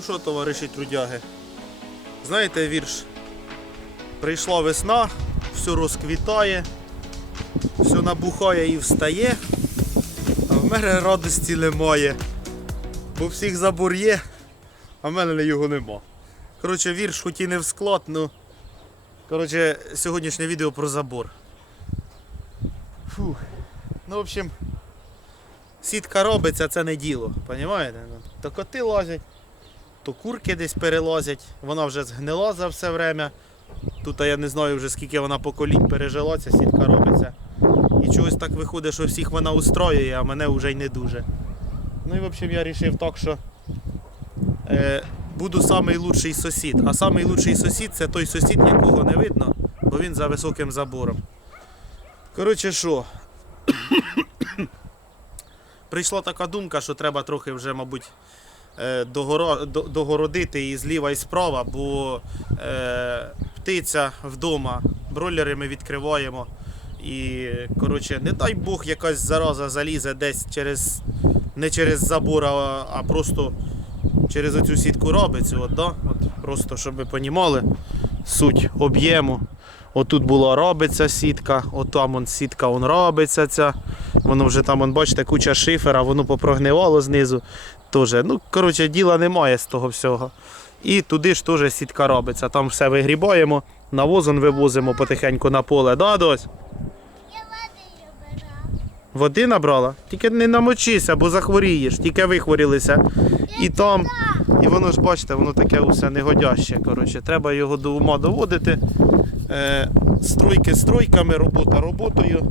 Ну що, товариші трудяги? Знаєте вірш? Прийшла весна, все розквітає, все набухає і встає, а в мене радості немає. Бо всіх забор є, а в мене його нема. Коротше, вірш хоч і не в склад, ну. Коротше, сьогоднішнє відео про забор. Фух. Ну, в общем, сітка робиться, це не діло, розумієте? То коти лазять, то курки десь перелазять, вона вже згнила за все время. Тут я не знаю вже скільки вона поколінь пережила, ця сітка робиться. І чогось так виходить, що всіх вона устроює, а мене вже й не дуже. Ну і в общем я вирішив так, що е, буду лучший сусід. А лучший сусід це той сусід, якого не видно, бо він за високим забором. Коротше що, прийшла така думка, що треба трохи вже, мабуть, догородити і зліва і справа, бо е, птиця вдома, бройлери ми відкриваємо. І, коротше, не дай Бог, якась зараза залізе десь через, не через забор, а, а просто через оцю сітку робиться. От, да? от, просто щоб ви понімали суть об'єму. Отут була робиться сітка, от там он сітка он робиться ця. Воно вже там, он, бачите, куча шифера, воно попрогнивало знизу. Тоже. Ну, коротше, діла немає з того всього. І туди ж теж сітка робиться. Там все вигрібаємо, навозом вивозимо потихеньку на поле. Да, дось? Води набрала? Тільки не намочися, бо захворієш, тільки вихворілися. І там, і воно ж бачите, воно таке усе негодяще. Коротше, треба його до ума доводити. Е, стройки стройками, робота роботою,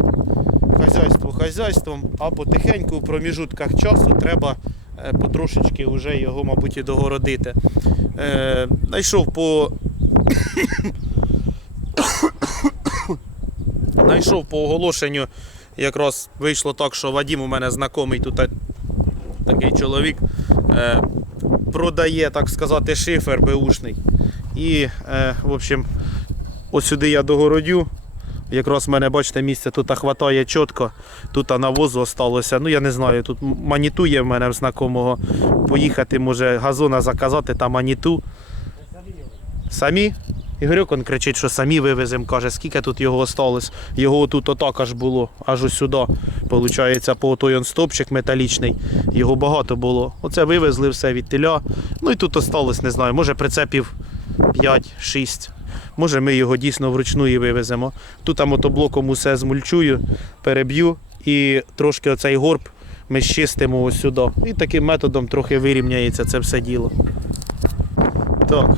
хазяйство хазяйством, а потихеньку в проміжутках часу треба потрошечки вже його, мабуть, і догородити. Е, Найшов по. Найшов по оголошенню якраз вийшло так, що Вадім у мене знайомий тут такий чоловік е, продає, так сказати, шифер беушний. І, е, в общем, ось сюди я догородю. Якраз в мене, бачите, місця тут хватає чітко, тут навозу осталося. Ну я не знаю, тут маніту є в мене в знакомого. Поїхати, може, газона заказати та маніту. Самі? Ігорюк он кричить, що самі вивеземо, каже, скільки тут його осталось. Його тут отак аж було, аж ось сюди. Получається, по той стопчик металічний. Його багато було. Оце вивезли все від теля. Ну і тут осталось, не знаю, може прицепів 5-6. Може ми його дійсно вручну і вивеземо. Тут там мотоблоком усе змульчую, переб'ю і трошки оцей горб ми щистимо ось сюди. І таким методом трохи вирівняється це все діло. Так,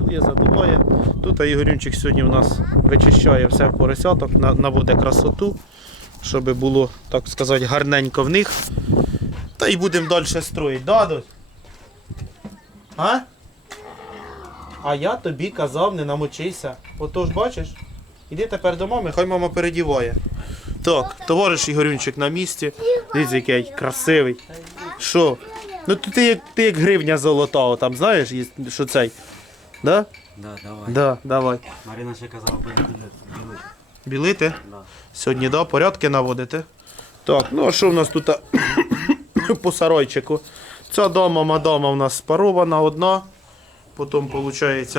дує, задуває. Тут Ігорюнчик сьогодні у нас вичищає все в поросяток, на- наводить красоту, щоб було, так сказати, гарненько в них. Та й будемо далі строїти. Да? А? А я тобі казав, не намочися. Отож, бачиш? Іди тепер до мами, хай мама передіває. Так, товариш Ігорюнчик на місці. Дивіться, який красивий. Що? Ну то ти як, ти як гривня золота, там знаєш, є- що цей. Да? Да, давай. Да, давай. Марина ще казала, буде білити. Білити? Да. Сьогодні, да, порядки наводити. Так, ну а що в нас тут по саройчику? Ця дома мадама у нас спарована одна. Потім, виходить,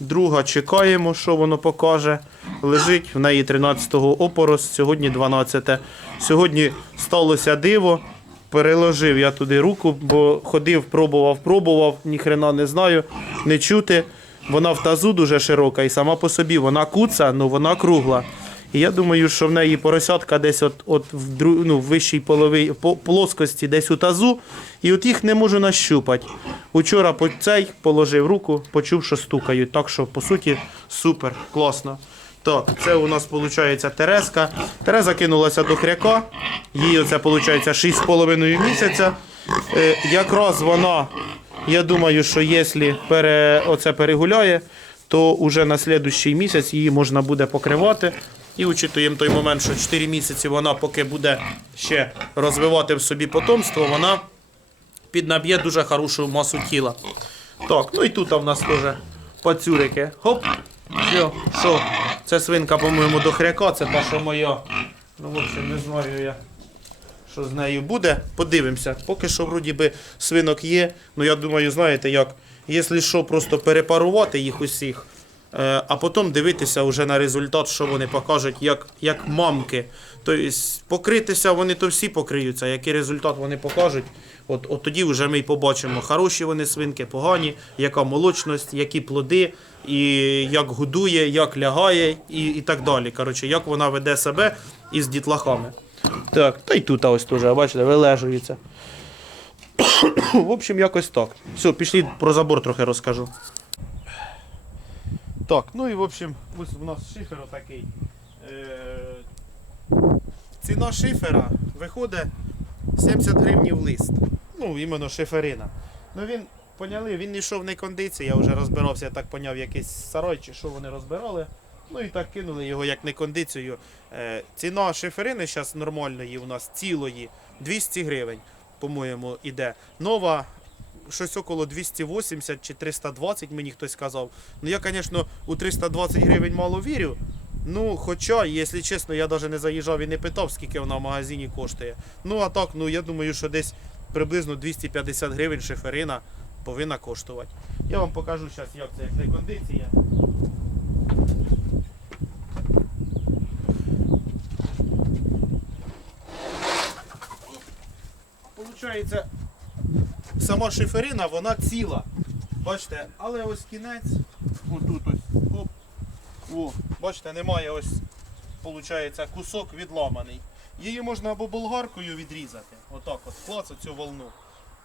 друга чекаємо, що воно покаже. Лежить в неї 13-го опорос, сьогодні 12. Сьогодні сталося диво. Переложив я туди руку, бо ходив, пробував, пробував, ніхрена не знаю, не чути. Вона в тазу дуже широка і сама по собі вона куца, але вона кругла. І я думаю, що в неї поросятка десь от, от в, дру, ну, в вищій половій по, плоскості, десь у тазу, і от їх не можу нащупати. Учора по цей положив руку, почув, що стукають. Так що, по суті, супер, класно. Так, це у нас виходить Тереска. Тереза кинулася до хряка. Їй оце виходить 6,5 місяця. Е, якраз вона, я думаю, що якщо пере, оце перегуляє, то вже на слідущий місяць її можна буде покривати. І учитуємо той момент, що 4 місяці вона поки буде ще розвивати в собі потомство, вона піднаб'є дуже хорошу масу тіла. Так, ну і тут в нас теж пацюрики. Хоп. Все, що? Це свинка, по-моєму, до хряка, це та, що моя. Ну, в общем, не знаю я. що з нею буде. Подивимося. Поки що, вроді би, свинок є. Ну я думаю, знаєте, як, якщо що, просто перепарувати їх усіх. Е, а потім дивитися вже на результат, що вони покажуть, як, як мамки. Тобто покритися вони то всі покриються, який результат вони покажуть. От, от тоді вже ми й побачимо, хороші вони свинки, погані, яка молочність, які плоди, і як годує, як лягає, і, і так далі. Коротше, як вона веде себе із дітлахами. Так, та й тут ось теж, бачите, вилежується. В общем, якось так. Все, пішли про забор трохи розкажу. Так, ну і в общем, ось у нас шифер отакий. Е, ціна шифера виходить 70 гривень в лист. Ну, іменно шиферина. Ну він, поняли, він йшов не кондиції, я вже розбирався, я так поняв, якийсь сарай чи що вони розбирали. Ну і так кинули його як не кондицію. Е, ціна шиферини зараз нормальної у нас цілої 200 гривень, по-моєму, іде. Нова щось около 280 чи 320, мені хтось сказав. Ну я, звісно, у 320 гривень мало вірю. Ну, хоча, якщо чесно, я навіть не заїжджав і не питав, скільки вона в магазині коштує. Ну, а так, ну я думаю, що десь приблизно 250 гривень шиферина повинна коштувати. Я вам покажу зараз, як це, як не кондиція. Получається, сама шиферина, вона ціла. Бачите, але ось кінець, отут ось, оп, о, бачите, немає ось, виходить, кусок відламаний. Її можна або болгаркою відрізати, отак от, клацати цю волну.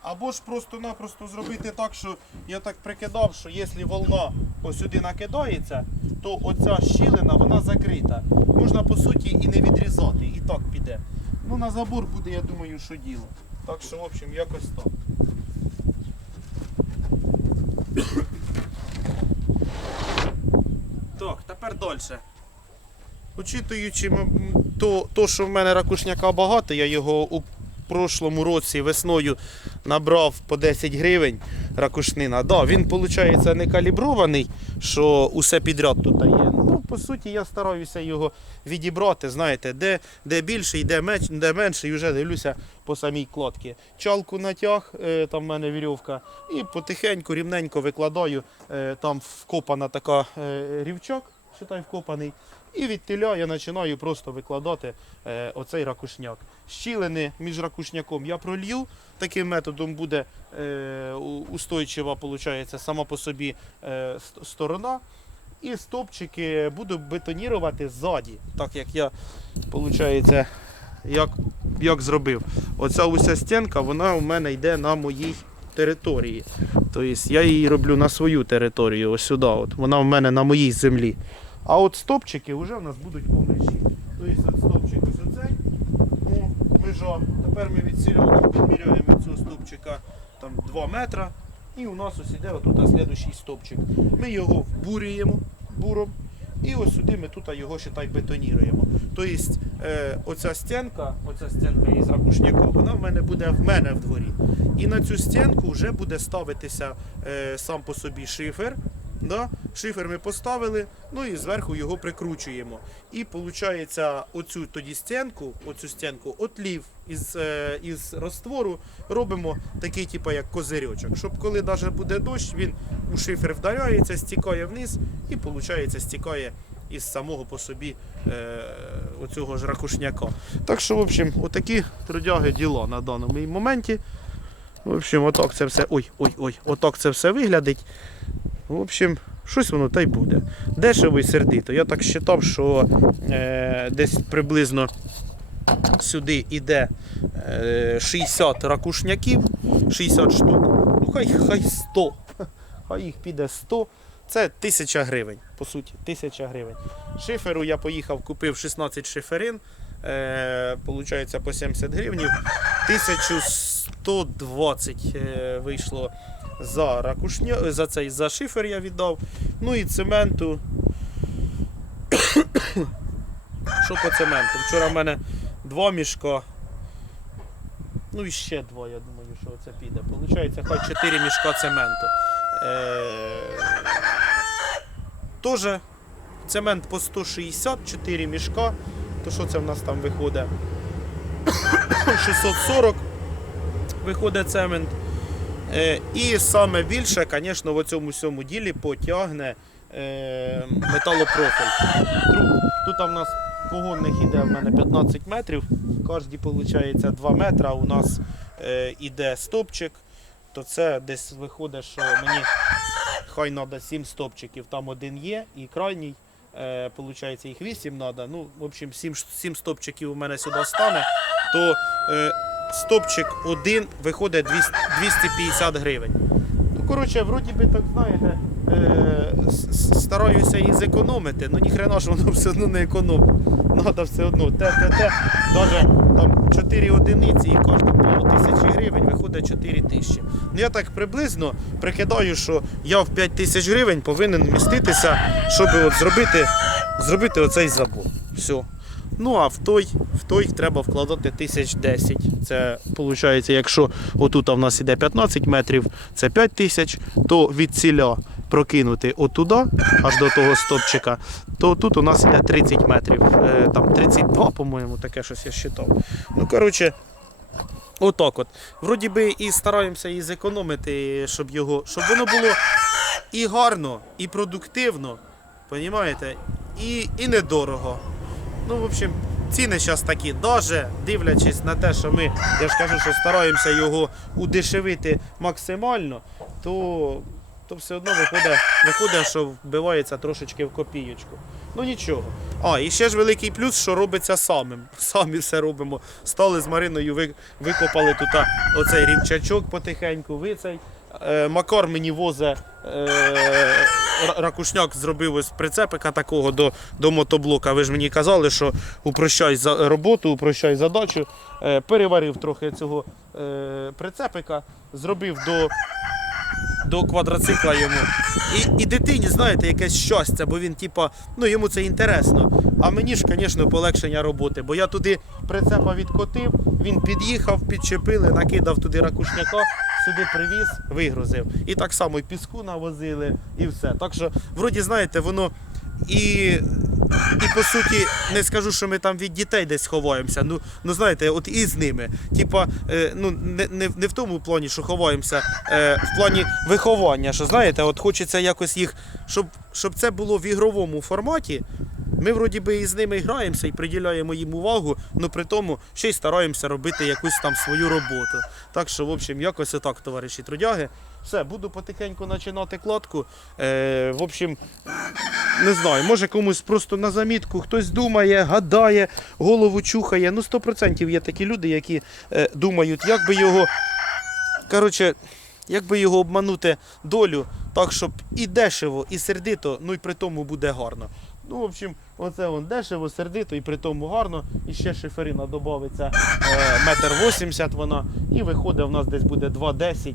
Або ж просто-напросто зробити так, що я так прикидав, що якщо волна ось сюди накидається, то оця щілина вона закрита. Можна по суті і не відрізати, і так піде. Ну на забор буде, я думаю, що діло. Так що, в общем, якось так. Так, тепер далі. Учитуючи то, то, що в мене ракушняка багато, я його у прошлому році весною набрав по 10 гривень ракушнина. Да, він, виходить, не калібрований, що усе підряд тут є. Ну, по суті, я стараюся його відібрати, знаєте, де, де більший, де, менш, де менший, вже дивлюся по самій кладці. Чалку натяг, е, там в мене вірьовка, і потихеньку, рівненько викладаю. Е, там вкопана така е, рівчак, считай, вкопаний. І від теля я починаю просто викладати е, оцей ракушняк. Щілини між ракушняком я пролью. Таким методом буде е, устойчива сама по собі е, сторона. І стопчики буду бетонірувати ззаді, так як я виходить, як, як зробив. Оця уся стінка, вона у мене йде на моїй території. Тобто я її роблю на свою територію, ось сюди. От. Вона в мене на моїй землі. А от стопчики вже в нас будуть по межі. Тобто стопчик ось оцей, о, межа. Тепер ми від сільони підміряємо цього стопчика там 2 метра. І у нас ось іде отут слідуючий стопчик. Ми його вбурюємо буром. І ось сюди ми тут його ще так бетоніруємо. Тобто е, оця стінка, оця стінка із ракушняка, вона в мене буде в мене в дворі. І на цю стінку вже буде ставитися е, сам по собі шифер. Да? Шифер ми поставили, ну і зверху його прикручуємо. І виходить, оцю тоді стінку, оцю стінку, отлів із, е, із розтвору робимо такий, типу, як козирьочок. Щоб коли навіть буде дощ, він у шифер вдаряється, стікає вниз і виходить, стікає із самого по собі е, оцього ж ракушняка. Так що, в общем, отакі трудяги діла на даному моменті. В общем, отак це все. Ой, ой, ой, отак це все виглядить. В общем, щось воно та й буде. Дешево і сердито. Я так вважав, що е, десь приблизно сюди йде е, 60 ракушняків, 60 штук. Ну хай, хай 100. Хай їх піде 100. Це 1000 гривень, по суті, 1000 гривень. Шиферу я поїхав, купив 16 шиферин. Е, получається по 70 гривнів. 1120 е, вийшло за ракушня, за цей за шифер я віддав. Ну і цементу. Що по цементу? Вчора в мене два мішка. Ну і ще два, я думаю, що це піде. Получається, хай 4 мішка цементу. Е... Тоже цемент по 160, 4 мішка. То що це в нас там виходить? 640 виходить цемент. Е, І саме більше, звісно, в цьому всьому ділі потягне е, металопрофіль. Тут в нас погонних іде в мене 15 метрів, кожні виходить 2 метри, у нас е, іде стопчик, то це десь виходить, що мені хай треба 7 стопчиків, там один є і крайній. Получається, їх 8 треба. Ну, в общем, 7, 7 стопчиків у мене сюди стане, то стопчик один виходить 200, 250 гривень. Ну, коротше, вроді би так знаєте, е, стараюся і зекономити, ну ніхрена ж воно все одно не економить. Надо все одно. Те, те, те, навіть там 4 одиниці і кожна полу тисячі гривень виходить 4 тисячі. Ну я так приблизно прикидаю, що я в 5 тисяч гривень повинен вміститися, щоб от зробити, зробити оцей забор. Все. Ну а в той, в той треба вкладати тисяч 10. Це виходить, якщо отут у нас іде 15 метрів, це 5 тисяч, то від ціля прокинути отуда, аж до того стопчика, то тут у нас іде 30 метрів. Е, там 32, по-моєму, таке щось я считав. Ну, коротше, отак от. Вроді би і стараємося і зекономити, щоб його, щоб воно було і гарно, і продуктивно, понімаєте? І, і недорого. Ну, в общем, ціни зараз такі, даже дивлячись на те, що ми, я ж кажу, що стараємося його удешевити максимально, то, то все одно виходить, виходить, що вбивається трошечки в копієчку. Ну нічого. А, і ще ж великий плюс, що робиться самим. Самі все робимо. Стали з Мариною, ви- викопали тут оцей рівчачок потихеньку, ви цей. Е, Макар мені ра- ракушняк зробив ось прицепика такого до, до мотоблока. Ви ж мені казали, що упрощай за роботу, упрощай задачу. Е, переварив трохи цього е, прицепика, зробив до, до квадроцикла йому. І, і дитині, знаєте, якесь щастя, бо він, типа, ну йому це інтересно. А мені ж, звісно, полегшення роботи, бо я туди прицепа відкотив, він під'їхав, підчепили, накидав туди ракушняка, сюди привіз, вигрузив. І так само і піску навозили, і все. Так що, вроді, знаєте, воно і, і по суті, не скажу, що ми там від дітей десь ховаємося. Ну, ну знаєте, от і з ними. Типа, е, ну не, не, не в тому плані, що ховаємося, е, в плані виховання. Що знаєте, от хочеться якось їх, щоб, щоб це було в ігровому форматі. Ми вроді би і з ними граємося і приділяємо їм увагу, але при тому ще й стараємося робити якусь там свою роботу. Так що, в общем, якось отак, товариші трудяги. Все, буду потихеньку починати кладку. Е, в общем, не знаю, може комусь просто на замітку хтось думає, гадає, голову чухає. Ну, 100% є такі люди, які е, думають, як би його. Коротше, як би його обманути долю, так, щоб і дешево, і сердито, ну і при тому буде гарно. Ну, в общем, оце вон дешево, сердито, і при тому гарно. І ще шиферина додається е, метр вісімдесят вона. І виходить, у нас десь буде 2,10.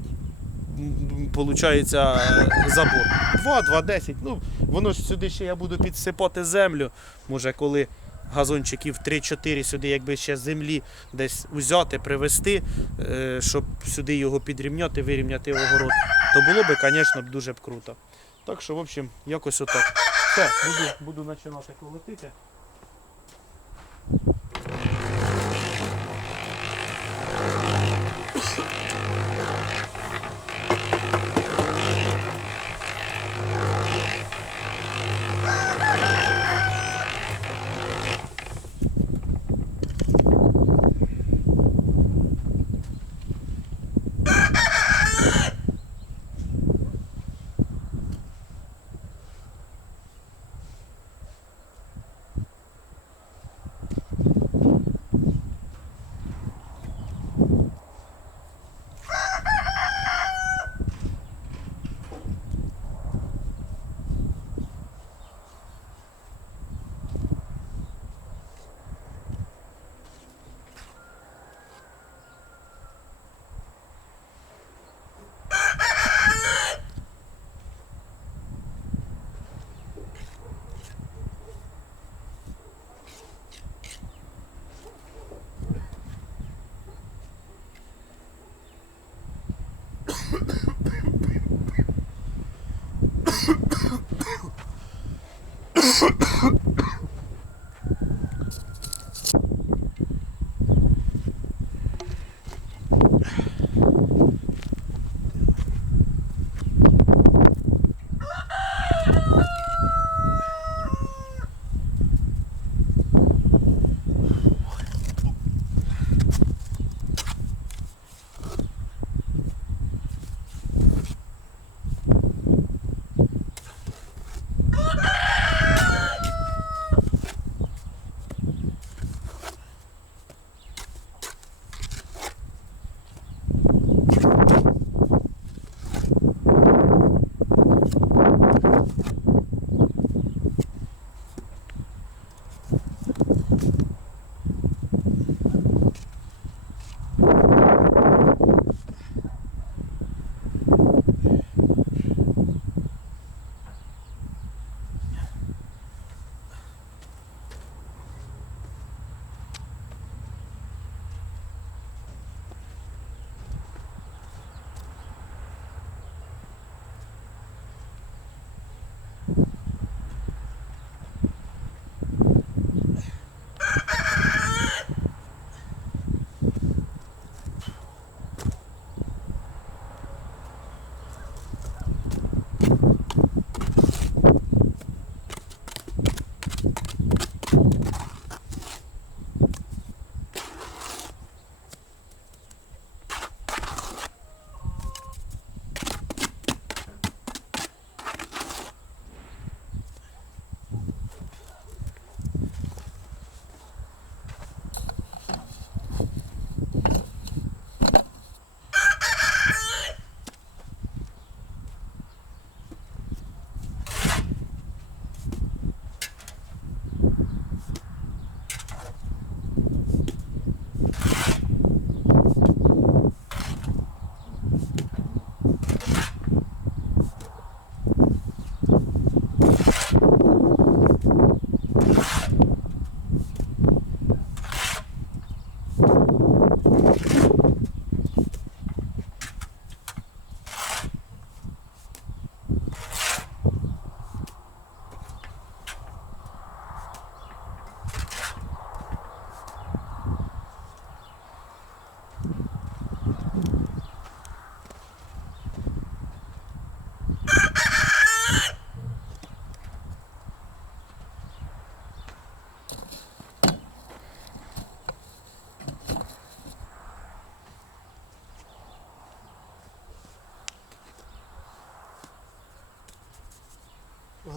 Получається е, забор. 2, 2,10. Ну, воно ж сюди ще я буду підсипати землю. Може, коли газончиків 3-4 сюди, якби ще землі десь узяти, привезти, е, щоб сюди його підрівняти, вирівняти огород, то було би, звісно, дуже б круто. Так що, в общем, якось отак. Все, буду, буду починати колотити.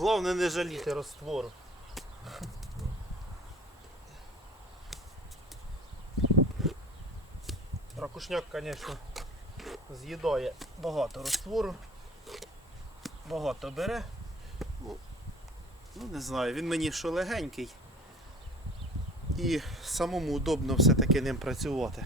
Головне не жаліти розтвору. Ракушняк, звісно, з'їдає багато розтвору. Багато бере. Ну, ну не знаю, він мені що легенький. І самому удобно все-таки ним працювати.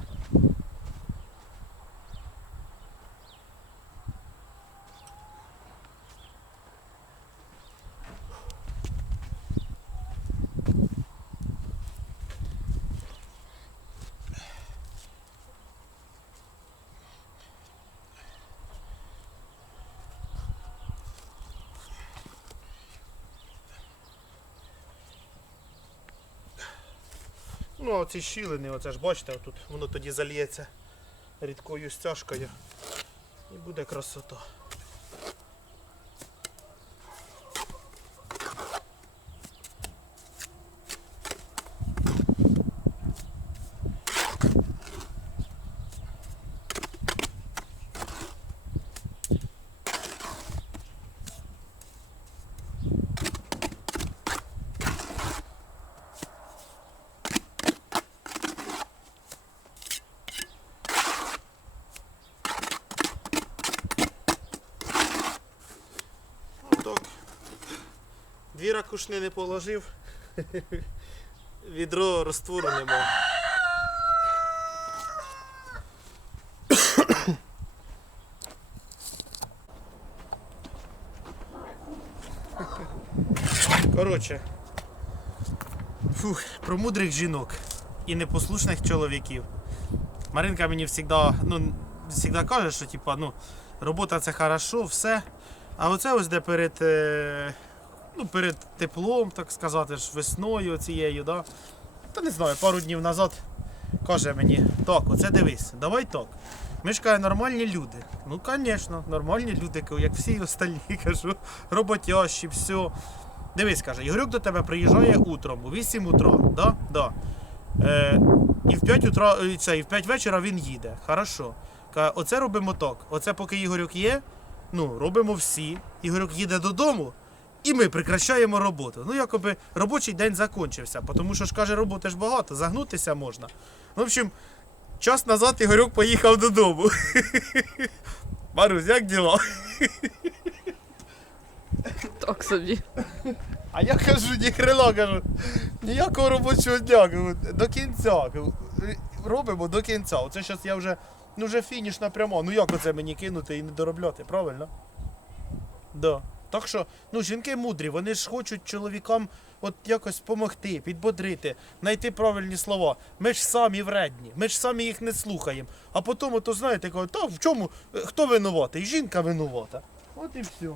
Ну, а ці щілини, оце ж бачите, тут воно тоді зальється рідкою стяжкою. І буде красота. Дві ракушни не положив. Відро розтвору нема. Коротше. Фух, про мудрих жінок і непослушних чоловіків. Маринка мені завжди, ну, завжди каже, що типа, ну, робота це хорошо, все. А оце ось де перед, е, ну, перед теплом, так сказати, ж, весною цією, да? Та не знаю, пару днів назад каже мені, так, оце дивись, давай так. Ми ж каже, нормальні люди. Ну, звісно, нормальні люди, як всі остальні, кажу, роботящі, все. Дивись, каже, Ігорюк до тебе приїжджає утром, у 8 утра, да? Да. Е, і в 5 утра, е, це, і в 5 вечора він їде. Хорошо. Каже, оце робимо так. Оце поки Ігорюк є, ну, робимо всі. Ігорюк їде додому, і ми прекращаємо роботу. Ну, якоби робочий день закінчився, тому що ж каже, роботи ж багато, загнутися можна. В общем, час назад Ігорюк поїхав додому. Марусь, як діла? Так собі. А я кажу, ні крила, кажу, ніякого робочого дня, кажу, до кінця. Кажу, робимо до кінця. Оце зараз я вже, ну вже фінішна пряма. Ну як оце мені кинути і не доробляти, правильно? Да. Так що, ну, жінки мудрі, вони ж хочуть чоловікам от якось допомогти, підбодрити, знайти правильні слова. Ми ж самі вредні, ми ж самі їх не слухаємо. А потім, ото, знаєте, кажуть, та в чому, хто винуватий? Жінка винувата. От і все.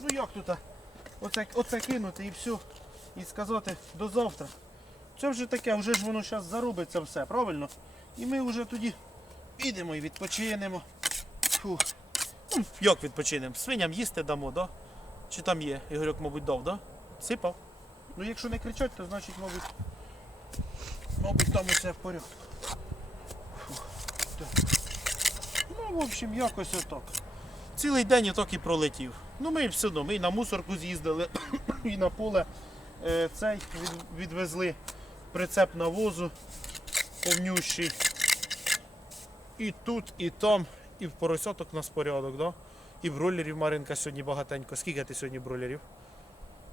Ну як тут? Оце, оце кинути і все. І сказати до завтра. Це вже таке, вже ж воно зараз заробиться все, правильно? І ми вже тоді підемо і відпочинемо. Фу. Ну, як відпочинемо? Свиням їсти дамо, да? Чи там є? Ігорьок, мабуть, дав, да? Сипав? Ну якщо не кричать, то значить, мабуть. Мабуть, там усе в порядку. Фу. Ну, в общем, якось отак. Цілий день отак і пролетів. Ну ми все одно, ми і на мусорку з'їздили, і на поле е, цей від, відвезли прицеп навозу повнющий. І тут, і там, і в поросяток у нас порядок, да? І бройлерів Маринка сьогодні багатенько. Скільки ти сьогодні бройлерів?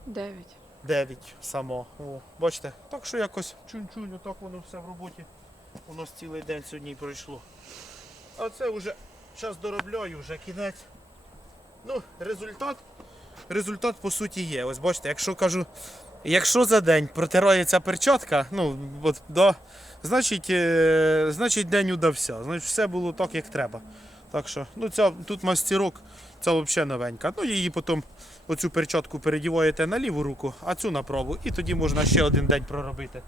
Дев'ять. Дев'ять само. О, бачите, так що якось чунь-чунь, отак воно все в роботі. У нас цілий день сьогодні пройшло. А це вже час доробляю, вже кінець. Ну, результат результат по суті є. Ось бачите, якщо кажу, якщо за день протирається перчатка, ну от, да, значить, е, значить день удався. Значить, все було так, як треба. Так що, ну ця тут мастерок, ця взагалі новенька. Ну, її потім оцю перчатку передіваєте на ліву руку, а цю на праву, і тоді можна ще один день проробити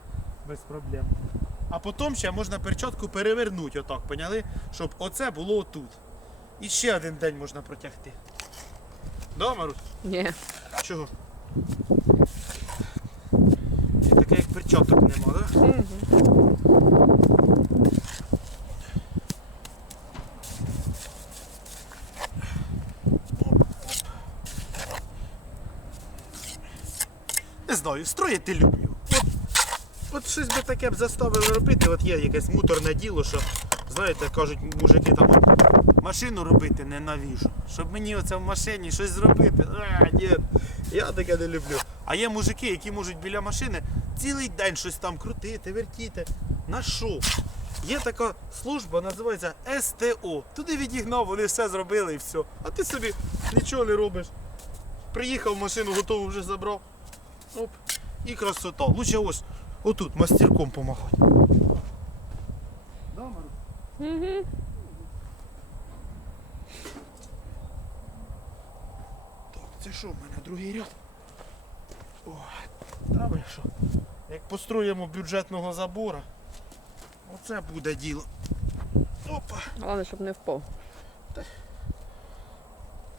без проблем. А потім ще можна перчатку перевернути, отак, поняли? Щоб оце було отут. І ще один день можна протягти. Да, Марусь? Ні. Чого? Таке як перчаток нема, да? Не знаю, строїти люблю. От, от щось би таке б заставили робити, от є якесь муторне діло, що, знаєте, кажуть мужики там машину робити ненавіжу. Щоб мені оце в машині щось зробити. А, ні, я таке не люблю. А є мужики, які можуть біля машини цілий день щось там крутити, вертіти. На що? Є така служба, називається СТО. Туди відігнав, вони все зробили і все. А ти собі нічого не робиш. Приїхав, машину готову вже забрав. Оп. І красота. Лучше ось отут мастерком помагати. Да, Мару? Угу. Так, це що в мене другий ряд? О, треба що? Як построїмо бюджетного забора, оце буде діло. Опа, Головне, щоб не впав.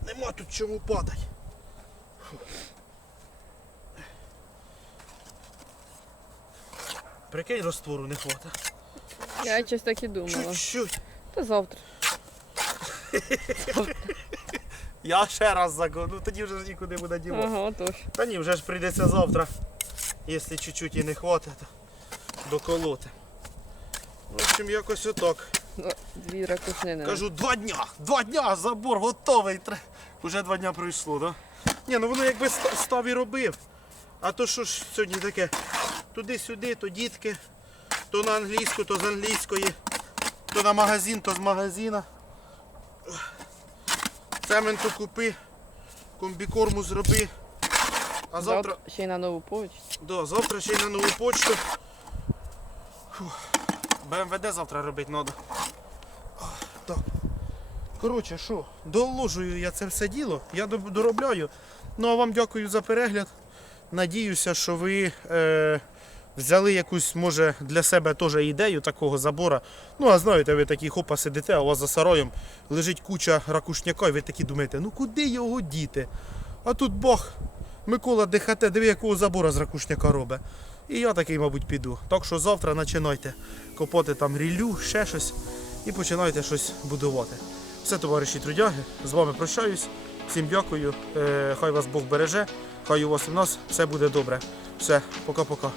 нема тут чому падати. Прикинь, розтвору не хватить. Я щось так і думала. Чуть-чуть. Та завтра. Я ще раз загону, ну тоді вже ж нікуди буде дівати. Ага, тож. Та ні, вже ж прийдеться завтра. Якщо чуть-чуть і не хватить, то доколоти. В общем, якось отак. Ну, Дві ракушнини. Кажу, два дня, два дня, забор готовий. Уже два дня пройшло, да? Ні, ну воно якби став і робив. А то що ж сьогодні таке? Туди-сюди, то дітки, то на англійську, то з англійської, то на магазин, то з магазина. Цементу купи, комбікорму зроби. А завтра. ще й на нову почту. Да, завтра ще й на нову почту. Фух. БМВД завтра робити треба. Так. Коротше, що, доложую я це все діло, я доробляю. Ну а вам дякую за перегляд. Надіюся, що ви е, взяли якусь, може, для себе теж ідею такого забора. Ну, а знаєте, ви такі хопа сидите, а у вас за сараєм лежить куча ракушняка, і ви такі думаєте, ну куди його діти? А тут бах, Микола ДХТ, диви, якого забора з ракушняка робить. І я такий, мабуть, піду. Так що завтра починайте копати там ріллю, ще щось і починайте щось будувати. Все, товариші трудяги, з вами прощаюсь. Всім дякую. Е, хай вас Бог береже, хай у вас у нас все буде добре. Все, пока-пока.